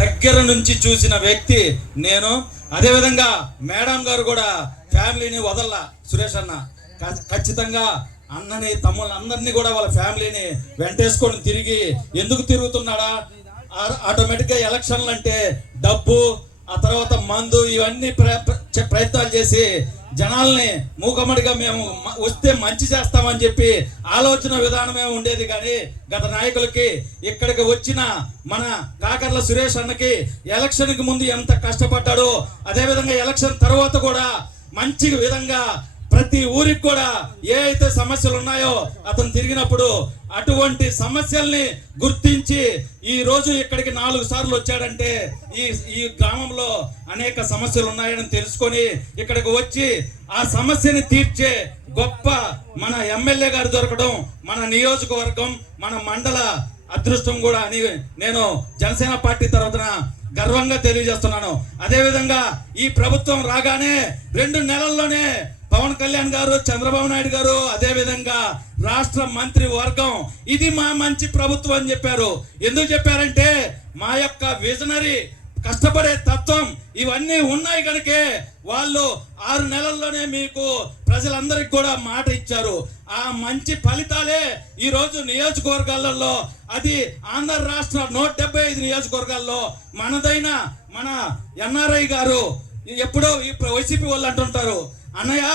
దగ్గర నుంచి చూసిన వ్యక్తి నేను. అదేవిధంగా మేడం గారు కూడా ఫ్యామిలీని వదల్లా. సురేష్ అన్న ఖచ్చితంగా అన్నని తమ్ముళ్ళని అందరినీ కూడా వాళ్ళ ఫ్యామిలీని వెంటేసుకొని తిరిగి ఎందుకు తిరుగుతున్నాడా, ఆటోమేటిక్గా ఎలక్షన్లు అంటే డబ్బు, ఆ తర్వాత మందు, ఇవన్నీ ప్రయత్నాలు చేసి జనాల్ని మూకమ్మడిగా మేము వస్తే మంచి చేస్తామని చెప్పి ఆలోచన విధానమే ఉండేది. కానీ గత నాయకులకి ఇక్కడికి వచ్చిన మన కాకర్ల సురేష్ అన్నకి ఎలక్షన్కి ముందు ఎంత కష్టపడ్డాడో, అదేవిధంగా ఎలక్షన్ తర్వాత కూడా మంచి విధంగా ప్రతి ఊరికి కూడా ఏ అయితే సమస్యలు ఉన్నాయో అతను తిరిగినప్పుడు అటువంటి సమస్యల్ని గుర్తించి ఈ రోజు ఇక్కడికి 4 సార్లు వచ్చాడంటే ఈ గ్రామంలో అనేక సమస్యలు ఉన్నాయని తెలుసుకొని ఇక్కడికి వచ్చి ఆ సమస్యని తీర్చే గొప్ప మన ఎమ్మెల్యే గారు దొరకడం మన నియోజకవర్గం, మన మండల అదృష్టం కూడా అని నేను జనసేన పార్టీ తరఫున గర్వంగా తెలియజేస్తున్నాను. అదేవిధంగా ఈ ప్రభుత్వం రాగానే 2 నెలల్లోనే పవన్ కళ్యాణ్ గారు, చంద్రబాబు నాయుడు గారు, అదేవిధంగా రాష్ట్ర మంత్రి వర్గం ఇది మా మంచి ప్రభుత్వం అని చెప్పారు. ఎందుకు చెప్పారంటే మా యొక్క విజనరీ కష్టపడే తత్వం ఇవన్నీ ఉన్నాయి కనుకే వాళ్ళు 6 నెలల్లోనే మీకు ప్రజలందరికీ కూడా మాట ఇచ్చారు. ఆ మంచి ఫలితాలే ఈరోజు నియోజకవర్గాలలో, అది ఆంధ్ర రాష్ట్ర 175 నియోజకవర్గాల్లో మనదైన మన ఎన్ఆర్ఐ గారు ఎప్పుడో వైసీపీ వాళ్ళు అంటుంటారు, అన్నయ్య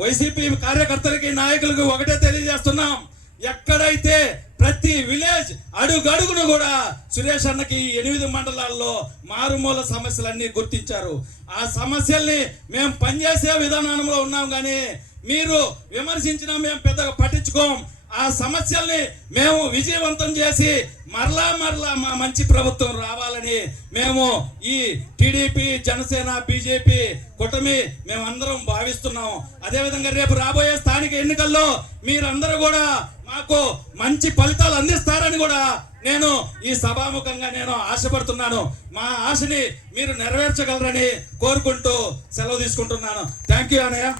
వైసీపీ కార్యకర్తలకి నాయకులకు ఒకటే తెలియజేస్తున్నాం, ఎక్కడైతే ప్రతి విలేజ్ అడుగడుగును కూడా సురేష్ అన్నకి 8 మండలాల్లో మారుమూల సమస్యలన్నీ గుర్తించారు. ఆ సమస్యల్ని మేము పనిచేసే విధానంలో ఉన్నాం, కానీ మీరు విమర్శించినా మేము పెద్దగా పట్టించుకోం. ఆ సమస్యల్ని మేము విజయవంతం చేసి మరలా మా మంచి ప్రభుత్వం రావాలని మేము ఈ టీడీపీ, జనసేన, బీజేపీ కూటమి మేమందరం భావిస్తున్నాం. అదేవిధంగా రేపు రాబోయే స్థానిక ఎన్నికల్లో మీరందరూ కూడా మాకు మంచి ఫలితాలు అందిస్తారని కూడా నేను ఈ సభాముఖంగా నేను ఆశపడుతున్నాను. మా ఆశని మీరు నెరవేర్చగలరని కోరుకుంటూ సెలవు తీసుకుంటున్నాను. థ్యాంక్ యూ అన్నయ్య.